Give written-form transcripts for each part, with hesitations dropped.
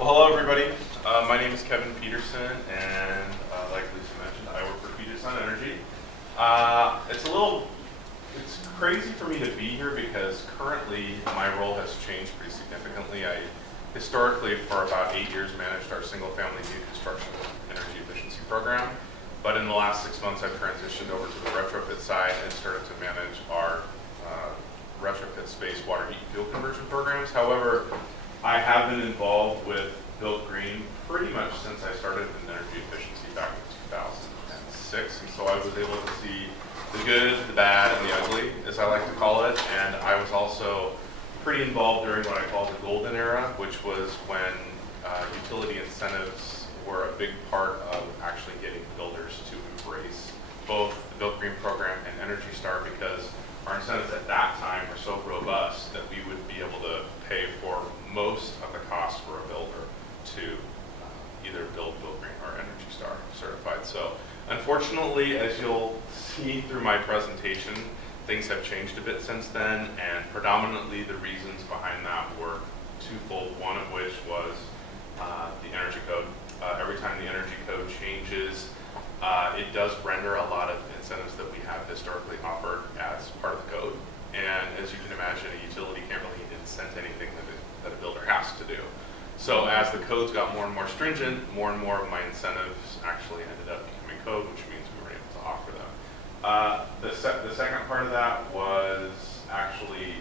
Well, hello everybody. My name is Kevin Peterson, and like Lisa mentioned, I work for Puget Energy. It's crazy for me to be here because currently my role has changed pretty significantly. I historically, for about 8 years, managed our single-family new construction energy efficiency program. But in the last 6 months, I've transitioned over to the retrofit side and started to manage our retrofit space water heat and fuel conversion programs. However, I have been involved with Built Green pretty much since I started in energy efficiency back in 2006, and so I was able to see the good, the bad, and the ugly, as I like to call it. And I was also pretty involved during what I call the golden era, which was when utility incentives were a big part of actually getting builders to embrace both the Built Green program and Energy Star, because our incentives at that time were so robust that we would be able to pay for most of the cost for a builder to either build Built Green or Energy Star certified. So unfortunately, as you'll see through my presentation, things have changed a bit since then, and predominantly the reasons behind that were twofold, one of which was the energy code. Every time the energy code changes, it does render a lot of incentives that we have historically offered as part of the code. And as you can imagine, a utility can't really incent anything that a builder has to do. So as the codes got more and more stringent, more and more of my incentives actually ended up becoming code, which means we were able to offer them. The second part of that was actually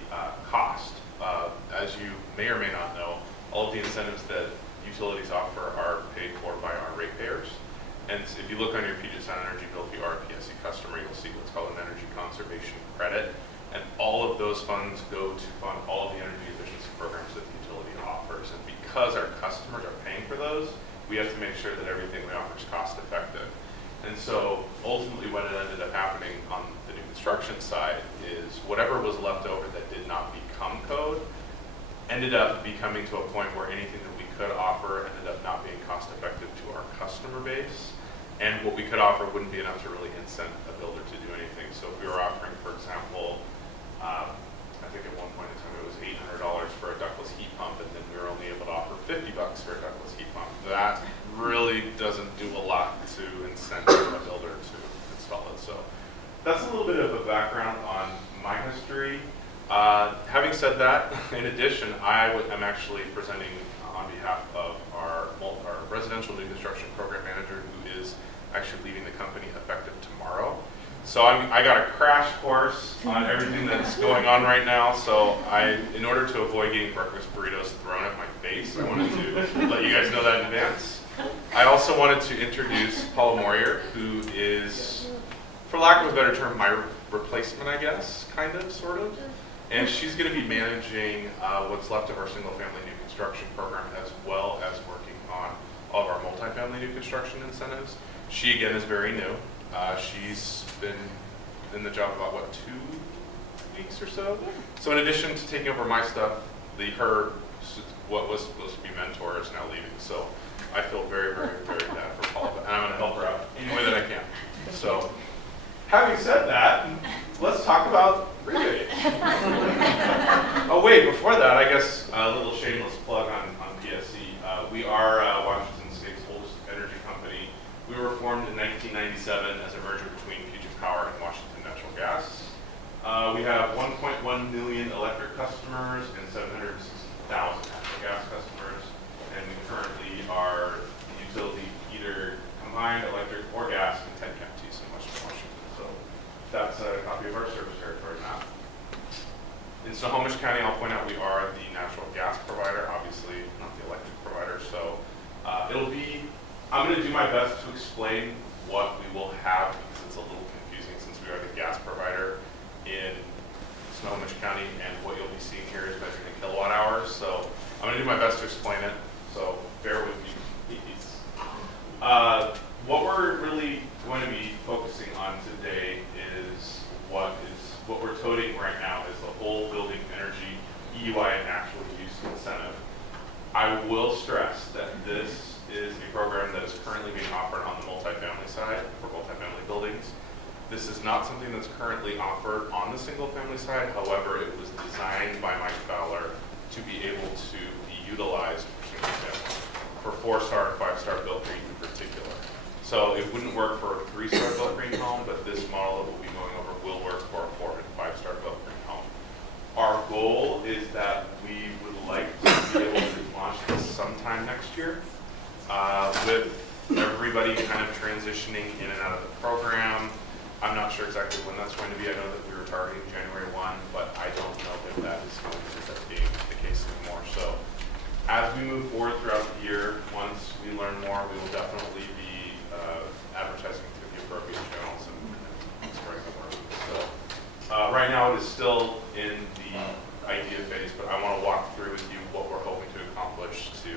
cost. As you may or may not know, all of the incentives that utilities offer are paid for by our ratepayers. And if you look on your Puget Energy bill, if you are a PSE customer, you'll see what's called an energy conservation credit. And all of those funds go to fund all of the energy efficiency programs that the utility offers. And because our customers are paying for those, we have to make sure that everything we offer is cost effective. And so ultimately what ended up happening on the new construction side is whatever was left over that did not become code ended up becoming to a point where anything that we could offer ended up not being cost effective to our customer base. And what we could offer wouldn't be enough to really incent a builder to do anything. So if we were offering, for example, I think at one point in time it was $800 for a ductless heat pump, and then we were only able to offer $50 for a ductless heat pump. That really doesn't do a lot to incent a builder to install it. So that's a little bit of a background on my history. Having said that, in addition, I'm actually presenting on behalf of our residential new construction program manager, who is actually leaving the company effective tomorrow. So I got a crash course on everything that's going on right now. So in order to avoid getting breakfast burritos thrown at my face, I wanted to let you guys know that in advance. I also wanted to introduce Paula Moyer, who is, for lack of a better term, my replacement, I guess, kind of, sort of. And she's going to be managing what's left of our single-family new construction program, as well as working on all of our multifamily new construction incentives. She, again, is very new. She's been in the job about, what, 2 weeks or so? So in addition to taking over my stuff, what was supposed to be mentor is now leaving. So I feel very, very, very bad for Paula, and I'm going to help her out any way that I can. So having said that, let's talk about rebates. Oh wait, before that, I guess a little shameless plug on PSE. We are Washington State's oldest energy company. We were formed in 1997 as a merger between Puget Power and Washington Natural Gas. We have 1.1 million electric customers and 760,000 natural gas customers, and we currently are the utility, either combined electric or gas, in 10 counties in Western Washington. So that's a copy of our service territory map. In Snohomish County, I'll point out we are the natural gas provider, obviously not the electric provider. So I'm going to do my best to explain what we will have, because it's a little confusing since we are the gas provider in Snohomish County, and what you'll be seeing here is measured in kilowatt hours. So I'm going to do my best to explain it, so bear with me, please. What we're really going to be focusing on today is what we're toting right now is the whole building energy EUI and actual use incentive. I will stress that this is a program that is currently being offered on the multifamily side for multifamily buildings. This is not something that's currently offered on the single family side. However, it was designed by Mike Fowler to be able to be utilized for single family. it wouldn't work for a 3-star built green home, but this model that we'll be going over will work for a 4- and 5-star built green home. Our goal is that we would like to be able to launch this sometime next year, with everybody kind of transitioning in and out of the program. I'm not sure exactly when that's going to be. I know that we were targeting January 1, but I don't know if that is going to end up being the case anymore. So as we move forward throughout the year, once we learn more, we will definitely be advertising through the appropriate channels and spreading the word. So right now it is still in the idea phase, but I want to walk through with you what we're hoping to accomplish to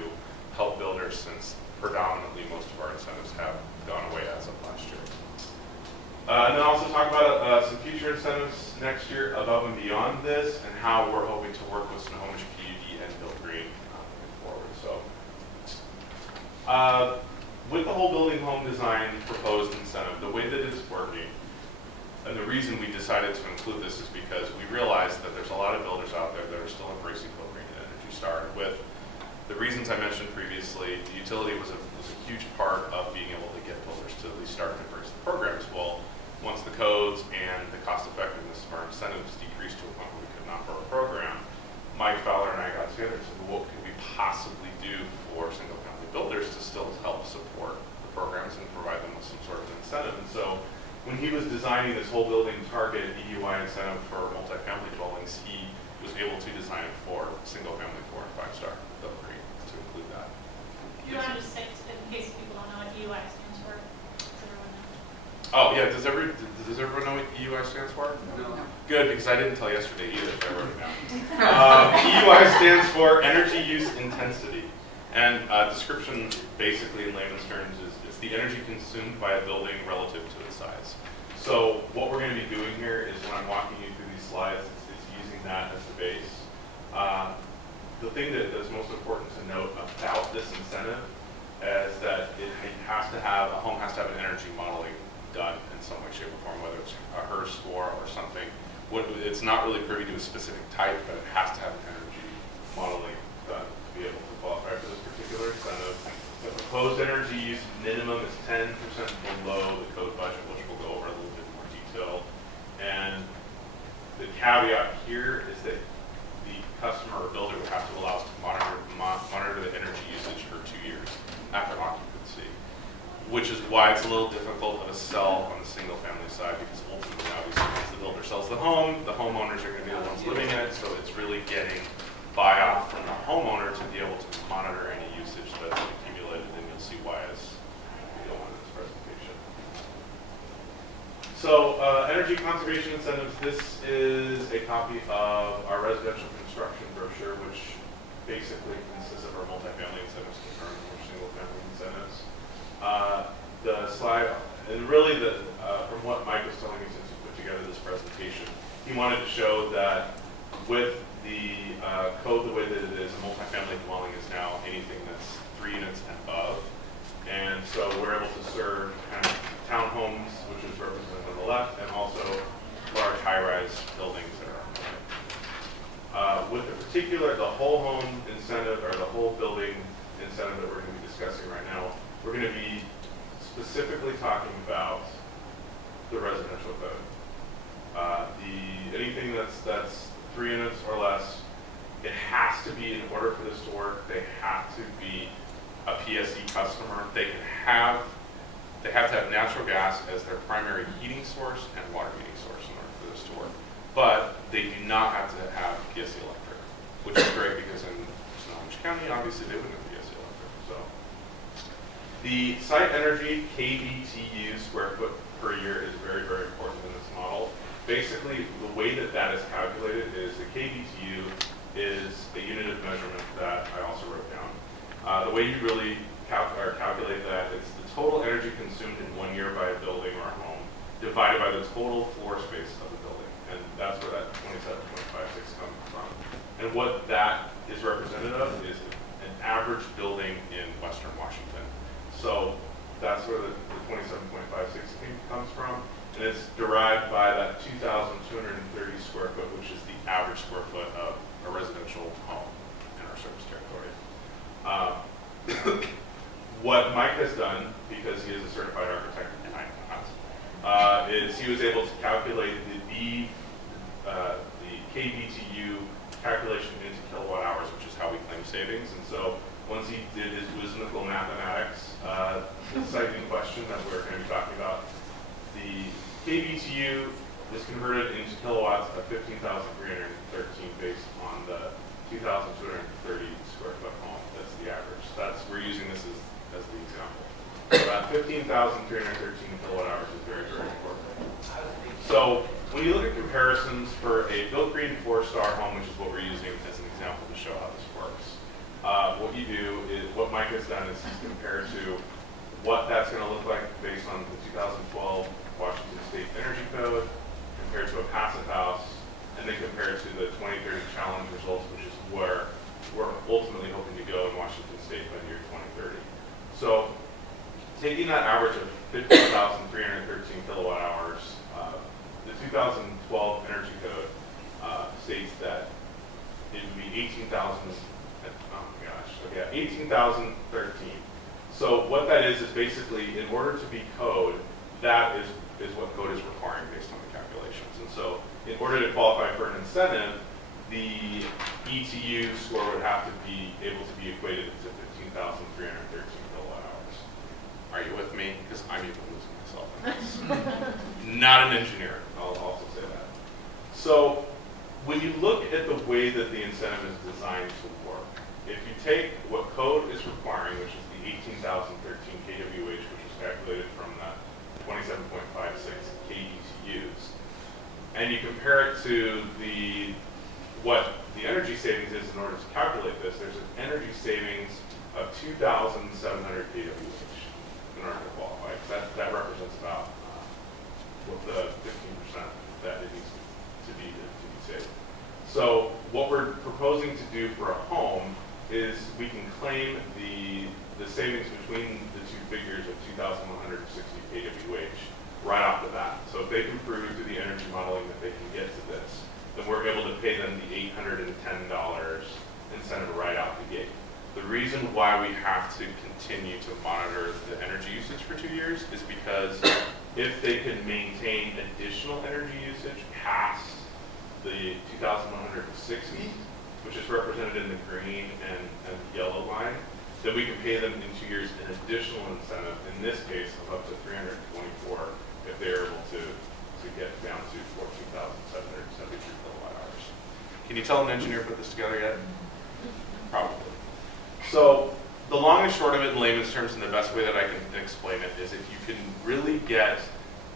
help builders, since predominantly most of our incentives have gone away as of last year. And then also talk about some future incentives next year above and beyond this, and how we're hoping to work with Snohomish PUD and Build Green moving forward. So, with the whole building home design proposed incentive, the way that it's working, and the reason we decided to include this is because we realized that there's a lot of builders out there that are still embracing Build Green and Energy Star. With the reasons I mentioned previously, the utility was a huge part of being able to get builders to at least start to embrace the program as well. Once the codes and the cost effectiveness of our incentives decreased to a point where we couldn't offer a program, Mike Fowler and I got together and said, well, what can we possibly do for single family builders to still help support the programs and provide them with some sort of incentive? And so when he was designing this whole building target EUI incentive for multifamily dwellings, he was able to design it for single family 4- and 5-star Build Green to include that. You want to just say, in case people don't know what EUI stands for? Does everyone know? Oh yeah, does everyone know what EUI stands for? No. Good, because I didn't tell yesterday either, so I wrote it down. EUI stands for Energy Use Intensity. And description, basically in layman's terms, is it's the energy consumed by a building relative to its size. So what we're going to be doing here is, when I'm walking you through these slides, it's using that as the base. The thing that's most important to note about this incentive is that a home has to have an energy modeling done in some way, shape, or form, whether it's a HERS score or something. It's not really privy to a specific type, but it has to have an energy modeling done to be able to qualify for this particular incentive. The proposed energy use minimum is 10% below the code budget, which we'll go over in a little bit more detail. And the caveat here is that the customer or builder would have to allow us to monitor the energy usage for 2 years after occupancy, which is why it's a little difficult of a sell on the single family side, because ultimately, obviously, once the builder sells the homeowners are going to be the ones living in it, so it's really getting buy-off from the homeowner to be able to monitor any usage that's accumulated, and you'll see why as we go on in this presentation. So, energy conservation incentives. This is a copy of our residential construction brochure, which basically consists of our multifamily incentives concurrent with single-family incentives. The slide, and really from what Mike was telling me since he put together this presentation, he wanted to show that with the code the way that it is, a multifamily dwelling is now anything that's 3 units and above. And so we're able to serve kind of townhomes, which is represented on the left, and also large high-rise buildings that are on the right. With the whole home incentive, or the whole building incentive that we're going to be discussing right now, we're going to be specifically talking about the residential code. Anything that's 3 units or less, it has to be, in order for this to work, they have to be a PSE customer. They have to have natural gas as their primary heating source and water heating source in order for this to work. But they do not have to have PSE electric, which is great because in Snohomish County, obviously they wouldn't have PSE electric. So the site energy kBTU square foot per year is very, very important in this model. Basically, the way that that is calculated is the kBTU is a unit of measurement that I also wrote down. The way you really calculate that is the total energy consumed in 1 year by a building or a home divided by the total floor space of the building. And that's where that 27.56 comes from. And what that is representative of is an average building in Western Washington. So that's where the 27.56 comes from. And it's derived by that 2,230 square foot, which is the average square foot of a residential home in our service territory. What Mike has done, because he is a certified architect is he was able to calculate the kBTU calculation into kilowatt hours, which is how we claim savings. And so once he did his whimsical mathematics, the site in question that we're going to be talking about, the kBTU is converted into kilowatts of 15,313 based on the 2,230 square foot home. That's the average. We're using this as the example. About 15,313 kilowatt hours is very, very important. So when you look at comparisons for a Built Green 4-star home, which is what we're using as an example to show how this works, what you do is, what Mike has done is he's compared to what that's going to look like based on the 2012 Washington State Energy Code, compared to a passive house, and then compared to the 2030 challenge results, which is where we're ultimately hoping to go in Washington State by the year 2030. So taking that average of 15,313 kilowatt hours, the 2012 Energy Code states that it would be 18,013. So what that is basically, in order to be code, that is what code is requiring based on the calculations. And so in order to qualify for an incentive, the ETU score would have to be able to be equated to 15,313 kilowatt hours. Are you with me? Because I'm even losing myself on this. Not an engineer, I'll also say that. So when you look at the way that the incentive is designed to work, if you take what code is requiring, which is the 18,013 kWh, which was calculated from the 27.56 kBTUs, and you compare it to what the energy savings is in order to calculate this, there's an energy savings of 2,700 kWh in order to qualify. That represents about what the 15% that it needs to be saved. So what we're proposing to do for a home is we can claim the savings between the two figures of 2,160 kWh right off the bat. So if they can prove through the energy modeling that they can get to this, then we're able to pay them the $810 incentive right out the gate. The reason why we have to continue to monitor the energy usage for 2 years is because if they can maintain additional energy usage past the 2,160, which is represented in the green and yellow line, then we can pay them in 2 years an additional incentive, in this case of up to 324, if they're able to get down to 14,773 kilowatt hours. Can you tell an engineer put this together yet? Probably. So the long and short of it in layman's terms, and the best way that I can explain it, is if you can really get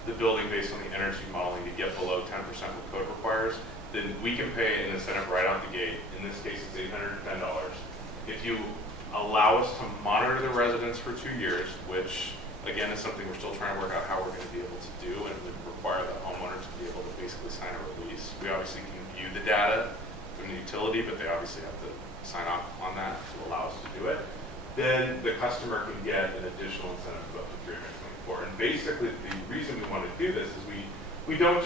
the building based on the energy modeling to get below 10% what code requires, then we can pay an incentive right out the gate. In this case, it's $810. If you allow us to monitor the residents for 2 years, which again is something we're still trying to work out how we're going to be able to do, and would require the homeowner to be able to basically sign a release. We obviously can view the data from the utility, but they obviously have to sign off on that to allow us to do it. Then the customer can get an additional incentive of up to 324. And basically the reason we want to do this is we want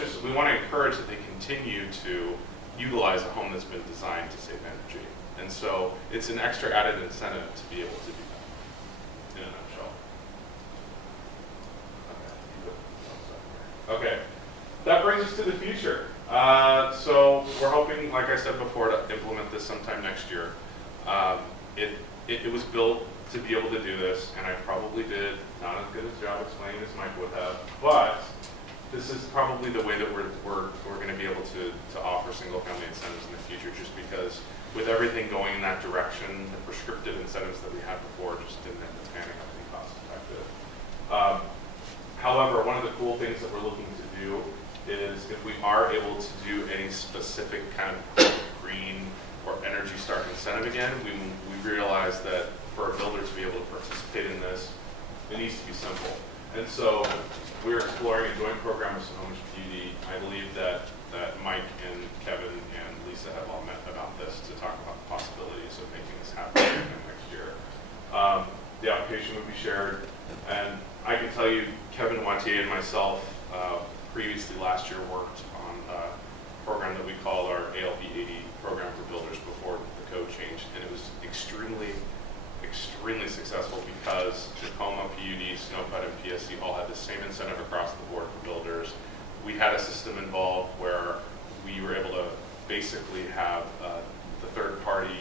to encourage that they continue to utilize a home that's been designed to save energy. And so it's an extra added incentive to be able to do that, in a nutshell. Okay, that brings us to the future. So we're hoping, like I said before, to implement this sometime next year. It was built to be able to do this, and I probably did not as good a job explaining as Mike would have, but this is probably the way that we're going to be able to offer single-family incentives in the future, just because with everything going in that direction, the prescriptive incentives that we had before just didn't end up panning out to be cost-effective. However, one of the cool things that we're looking to do is if we are able to do any specific kind of green or Energy Star incentive again, we realize that for a builder to be able to participate in this, it needs to be simple. And so we're exploring a joint program with Snohomish PUD. I believe that Mike and Kevin and Lisa have all met about this to talk about the possibilities of making this happen next year. The application would be shared, and I can tell you, Kevin Wattier and myself previously last year worked on a program that we call our ALP 80 program for builders before the code changed, and it was extremely successful because Tacoma, PUD, SNOPUD, and PSE all had the same incentive across the board for builders, typically have the third-party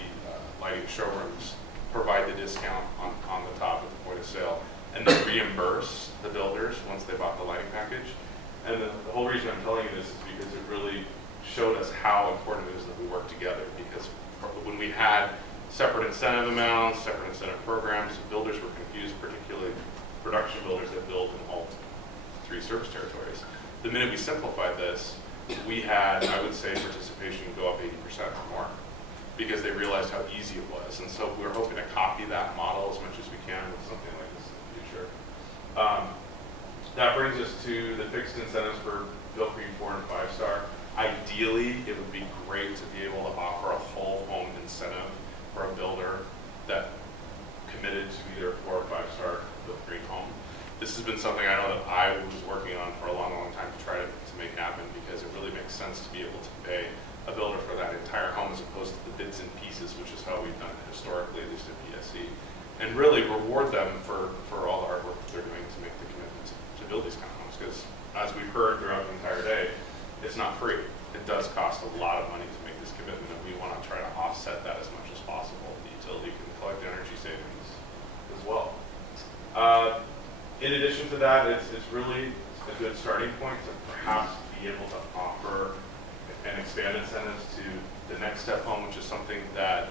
lighting showrooms provide the discount on the top at the point of sale, and then reimburse the builders once they bought the lighting package. And the whole reason I'm telling you this is because it really showed us how important it is that we work together, because when we had separate incentive amounts, separate incentive programs, builders were confused, particularly production builders that build in all 3 service territories. The minute we simplified this, we had, I would say, participation go up 80% or more, because they realized how easy it was. And so we're hoping to copy that model as much as we can with something like this in the future. That brings us to the fixed incentives for Built Green 4 and 5 star. Ideally, it would be great to be able to offer a whole home incentive for a builder that committed to either 4 or 5 star Built Green home. This has been something I know that I was working on for a long, long time to try to make happen, because it really makes sense to be able to pay a builder for that entire home as opposed to the bits and pieces, which is how we've done it historically, at least at PSE, and really reward them for all the hard work that they're doing to make the commitment to build these kind of homes. Because as we've heard throughout the entire day, it's not free. It does cost a lot of money to make this commitment, and we want to try to offset that as much as possible. The utility can collect energy savings as well. In addition to that, it's really a good starting point to perhaps be able to offer and expand incentives to the next step home, which is something that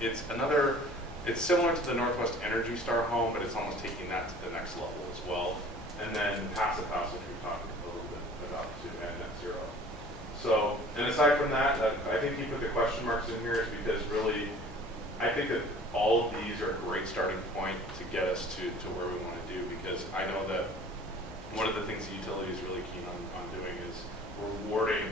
it's similar to the Northwest Energy Star home, but it's almost taking that to the next level as well. And then passive house, which we've talked a little bit about too, and net zero. So, and aside from that, I think you put the question marks in here is because really, I think that all of these are a great starting point to get us to where we want to do, because I know that one of the things the utility is really keen on doing is rewarding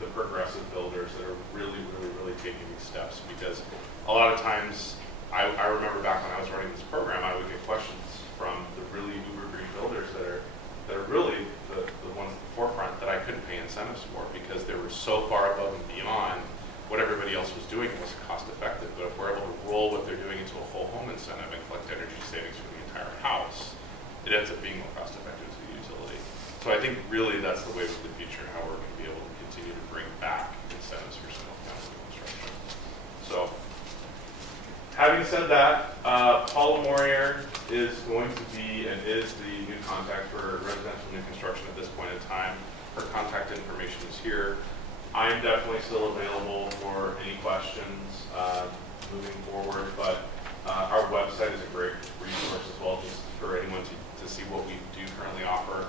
the progressive builders that are really taking these steps. Because a lot of times, I remember back when I was running this program, I would get questions from the really uber green builders that are really the ones at the forefront that I couldn't pay incentives for, because they were so far above and beyond what everybody else was doing. It was cost effective. But if we're able to roll what they're doing into a whole home incentive and collect energy savings for the entire house, it ends up being more cost effective to the utility. So I think really that's the way of the future, how we're going to be able to continue to bring back incentives for single family construction. So having said that, Paula Morier is going to be and is the new contact for residential new construction at this point in time. Her contact information is here. I'm definitely still available for any questions moving forward, but our website is a great resource as well, just for anyone to see what we do currently offer.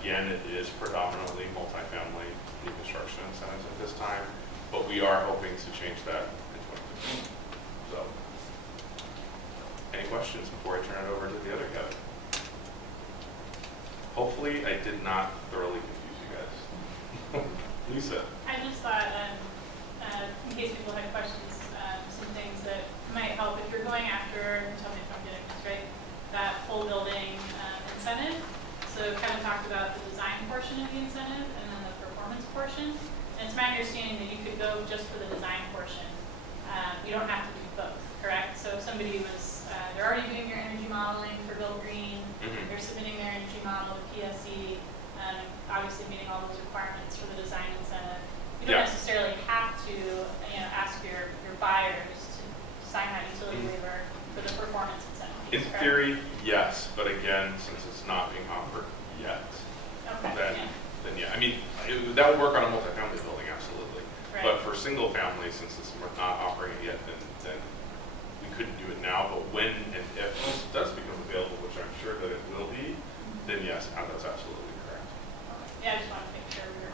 Again, it is predominantly multifamily new construction incentives at this time, but we are hoping to change that in 2015. So, any questions before I turn it over to the other Kevin? Hopefully, I did not thoroughly confuse you guys. Lisa. I just thought, in case people had questions, some things that might help if you're going after, tell me if I'm getting this right, that full building incentive. So Kevin talked about the design portion of the incentive and then the performance portion. And it's my understanding that you could go just for the design portion. You don't have to do both, correct? So if somebody was, they're already doing your energy modeling for Built Green, they're submitting their energy model to PSE, obviously meeting all those requirements for the design incentive. You don't necessarily have to, ask your buyers to sign that utility waiver for the performance incentive. In theory, yes, but again, since it's not being offered yet, then yeah. I mean, that would work on a multifamily building, absolutely. Right. But for single family, since it's not offering it yet, then we couldn't do it now. But when and if this does become available, which I'm sure that it will be, then yes, that's absolutely correct. Yeah, I just want to make sure we're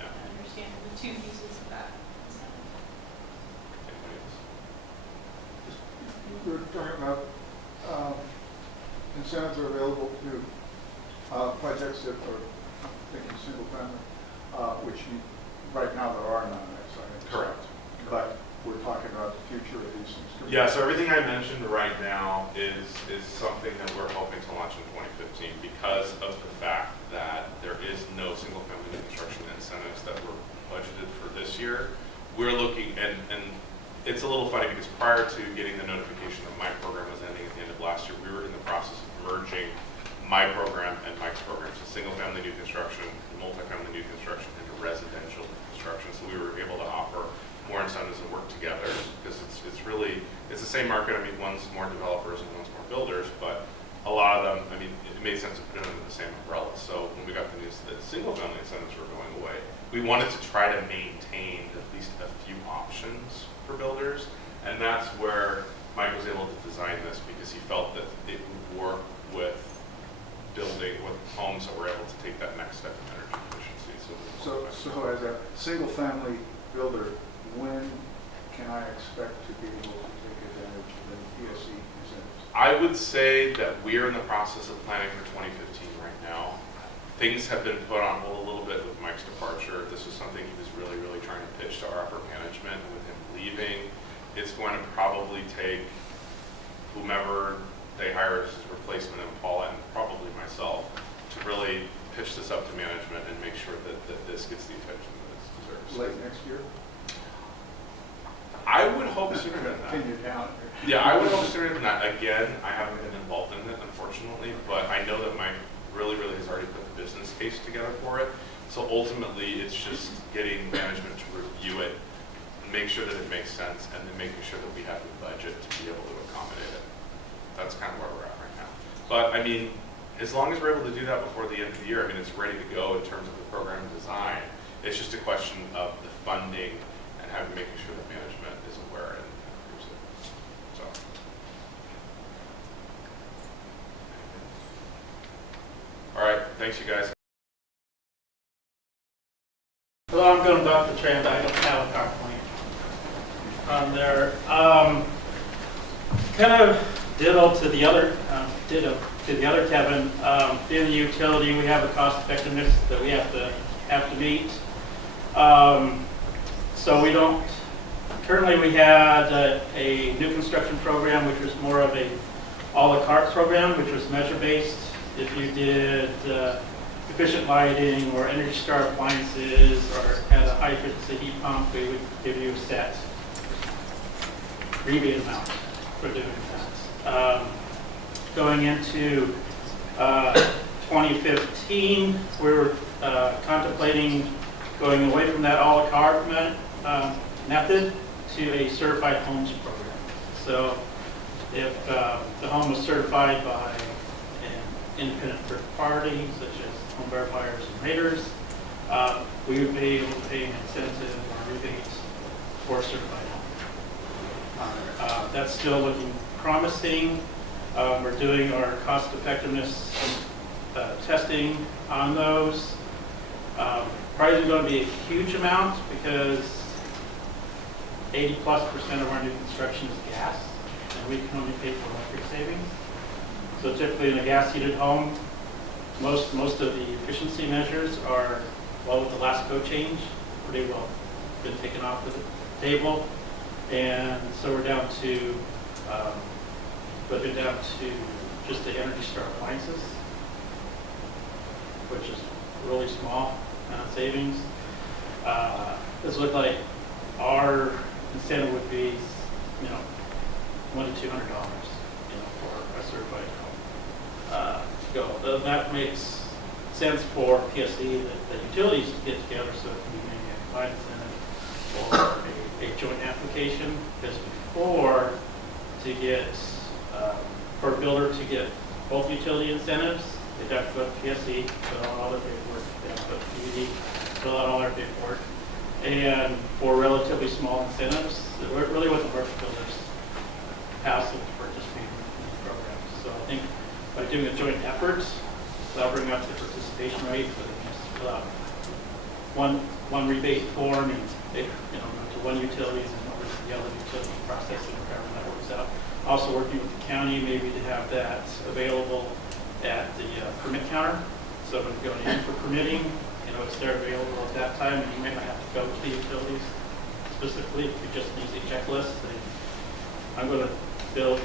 understanding the two pieces of that. Anybody else? We were talking about incentives are available to projects that are thinking single family, which right now there are none. Correct. But we're talking about the future of these things. Yeah, so everything I mentioned right now is something that we're hoping to launch in 2015 because of the fact that there is no single family construction incentives that were budgeted for this year. We're looking, and it's a little funny because prior to getting the notification that my program was ending at the end of last year, we were in the process of merging my program and Mike's program, so single family new construction, multifamily new construction into residential new construction. construction. So we were able to offer more incentives and work together because it's really, it's the same market. I mean, one's more developers and one's more builders, but a lot of them, I mean, it made sense to put them under the same umbrella. So when we got the news that single family incentives were going away, we wanted to try to maintain at least a few options for builders. And that's where Mike was able to design this because he felt that it would work with building, with homes that were able to take that next step of energy efficiency. So as a single-family builder, when can I expect to be able to take advantage of the PSE incentives? I would say that we're in the process of planning for 2015 right now. Things have been put on hold a little bit with Mike's departure. This was something he was really, really trying to pitch to our upper management. And with him leaving, it's going to probably take whomever they hire as his replacement, and Paula and probably myself, to really pitch this up to management and make sure that this gets the attention that it deserves. Late next year? I would hope sooner than that. Can you count? Yeah, I would hope sooner than that. Again, I haven't been involved in it, unfortunately, but I know that Mike really, really has already put the business case together for it. So ultimately, it's just getting management to review it, make sure that it makes sense, and then making sure that we have the budget to be able to accommodate it. That's kind of where we're at right now. But I mean, as long as we're able to do that before the end of the year, I mean, it's ready to go in terms of the program design. It's just a question of the funding and having making sure that management is aware and approves it. So. All right, thanks you guys. Hello, I'm going back to trend. I don't have a PowerPoint on there. Kind of ditto to the other Kevin. In the utility, we have a cost effectiveness that we have to meet. So we don't. Currently, we had a new construction program, which was more of a a la carte program, which was measure based. If you did efficient lighting or Energy Star appliances or had a high efficiency heat pump, we would give you a set rebate amount for doing that. Going into 2015, we were contemplating going away from that a la carte method to a certified homes program. So if the home was certified by an independent third party, such as home verifiers and raters, we would be able to pay an incentive or rebate for a certified home. That's still looking promising. We're doing our cost effectiveness testing on those. Probably isn't going to be a huge amount because 80+% of our new construction is gas, and we can only pay for electric savings. So typically in a gas heated home, most of the efficiency measures are, well, with the last code change, pretty well been taken off the table. And so we're down to just the Energy Star appliances, which is really small amount of savings. This looked like our incentive would be, $100 to $200, for a certified home to go. That makes sense for PSE that the utilities get together, so it can be maybe a combined incentive or a joint application. Because before, to get for a builder to get both utility incentives, they'd have to go to PSE, fill out all their paperwork. They have to go to PUD, fill out all their paperwork. And for relatively small incentives, it really wasn't worth the builder's hassle to participate in these programs. So I think by doing a joint effort, that'll bring up the participation rate, but it just fill out one rebate form and they, go to one utility and then over to the other utility processing, however that works out. Also working with the county, maybe to have that available at the permit counter. So when you're going in for permitting, it's there available at that time, and you may not have to go to the utilities specifically. If you just use a checklist, I'm going to build,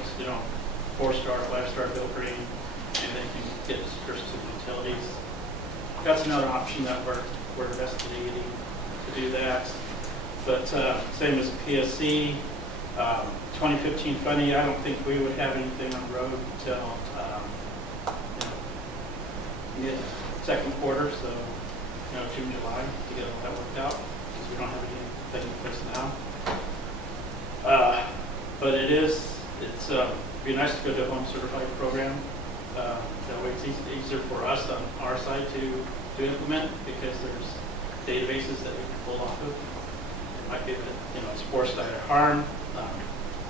4-star, 5-star build grade, and then you can get dispersed to the utilities. That's another option that we're investigating to do that. But same as PSE, 2015 funding, I don't think we would have anything on the road until mid-second quarter, so June, July, to get all that worked out. because we don't have anything in place now. But it's be nice to go to a home certified program. That way it's easier for us on our side to implement, because there's databases that we can pull off of. It might be that, sports diet harm,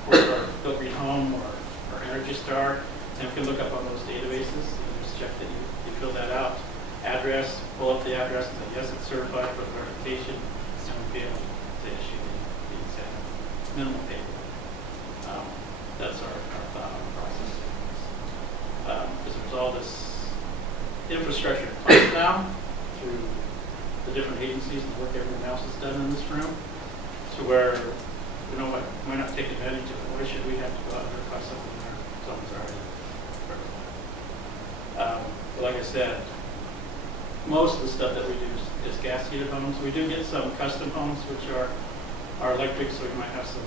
or Go Green Home, or Energy Star, and we can look up on those databases and just check that you fill that out. Address, pull up the address and say, yes, it's certified for verification, and we'll be able to issue the incentive. Minimal paperwork. That's our thought on the process. Because there's all this infrastructure in place now through the different agencies and the work everyone else has done in this room, to where why not take advantage of it? Why should we have to go out and verify something where someone's already verified? But like I said, most of the stuff that we do is gas heated homes. We do get some custom homes which are electric, so we might have some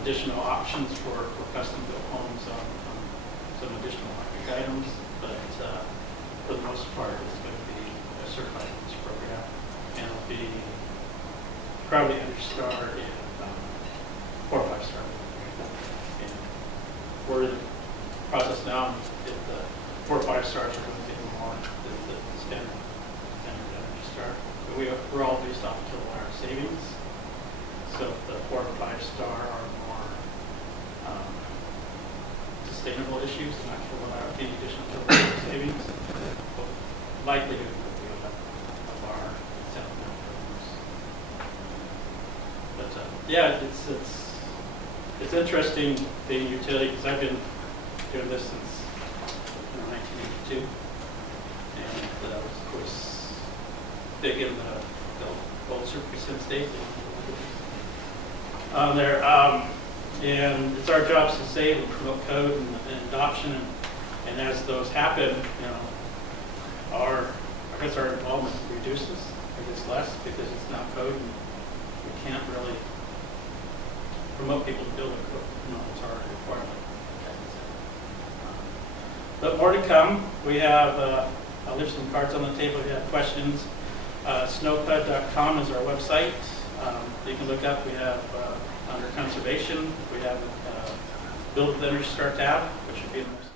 additional options for custom built homes on some additional electric items, but for the most part it's going to be a certified homes program, and it'll be probably Energy Star and 4 or 5 star. And we're in the process now. If the 4 or 5 stars are going to get more than the standard Energy Star. But we're all based off kilowatt savings. So if the 4 or 5 star are more sustainable issues, and not without any additional kilowatt savings, the likelihood will be of our incentive programs. But yeah, it's interesting being utility, because I've been doing this since 1982, and was of course big in the old circuit sense days. There, and it's our jobs to save and promote code and adoption, and as those happen, our involvement reduces or gets less, because it's not code, and we can't really promote people to build a code. It's our requirement. But more to come. We have, I'll leave some cards on the table if you have questions. Snopud.com is our website. You can look up. We have under conservation, we have Build with Energy Star tab, which should be in the most